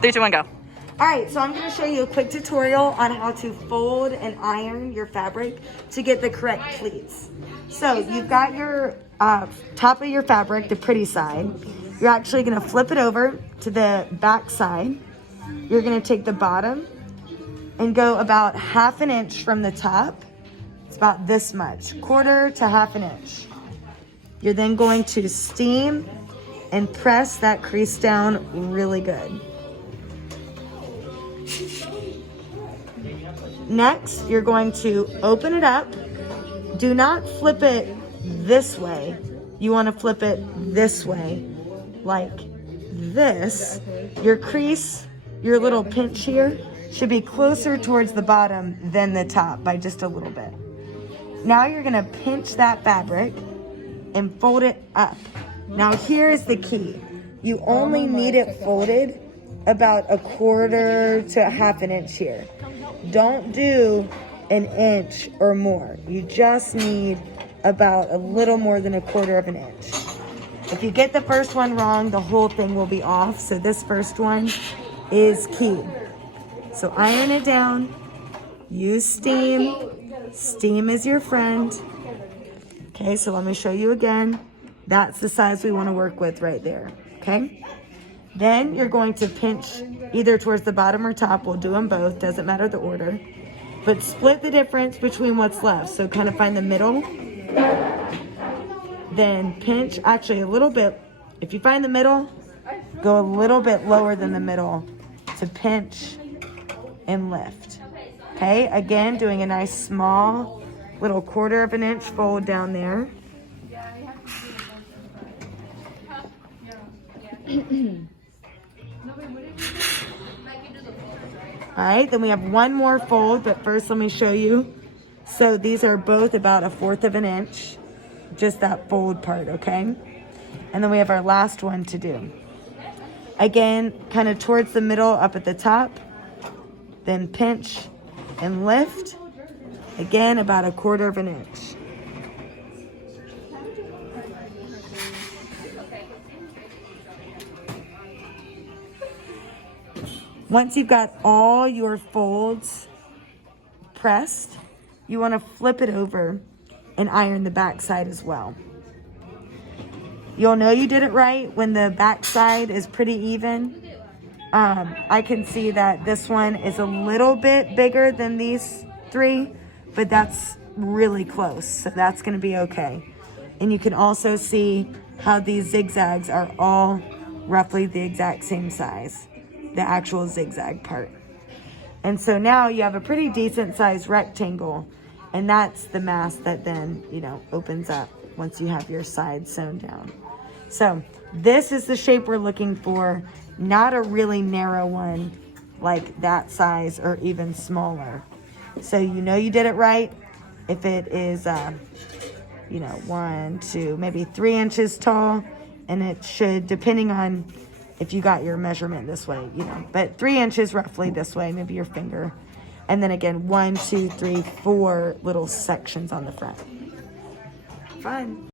3, 2, 1, go. All right, so I'm gonna show you a quick tutorial on how to fold and iron your fabric to get the correct pleats. So you've got your top of your fabric, the pretty side. You're actually gonna flip it over to the back side. You're gonna take the bottom and go about 1/2 inch from the top. It's about this much, 1/4 to 1/2 inch. You're then going to steam and press that crease down really good. Next, you're going to open it up. Do not flip it this way. You want to flip it this way, like this. Your crease, your little pinch here, should be closer towards the bottom than the top by just a little bit. Now you're gonna pinch that fabric and fold it up. Now here's the key. You only need it folded about 1/4 to 1/2 inch here. Don't do 1 inch or more. You just need about a little more than 1/4 inch. If you get the first one wrong, the whole thing will be off. So this first one is key. So iron it down, use steam. Steam is your friend. Okay, so let me show you again. That's the size we want to work with right there, okay? Then you're going to pinch either towards the bottom or top. We'll do them both, doesn't matter the order. But split the difference between what's left. So kind of find the middle. Then pinch, actually a little bit. If you find the middle, go a little bit lower than the middle to pinch and lift. Okay, again, doing a nice small little 1/4 inch fold down there. All right, then we have one more fold, but first let me show you. So these are both about 1/4 inch, just that fold part, okay? And then we have our last one to do. Again, kind of towards the middle up at the top, then pinch and lift. Again, about 1/4 inch. Once you've got all your folds pressed, you want to flip it over and iron the back side as well. You'll know you did it right when the back side is pretty even. I can see that this one is a little bit bigger than these 3, but that's really close, so that's going to be okay. And you can also see how these zigzags are all roughly the exact same size, the actual zigzag part. And so now you have a pretty decent sized rectangle, and that's the mass that then, you know, opens up once you have your sides sewn down. So this is the shape we're looking for, not a really narrow one like that size or even smaller. So you know you did it right if it is, you know, 1, 2, maybe 3 inches tall, and it should, depending on if you got your measurement this way, you know, but 3 inches roughly this way, maybe your finger. And then again, 1, 2, 3, 4 little sections on the front. Fun.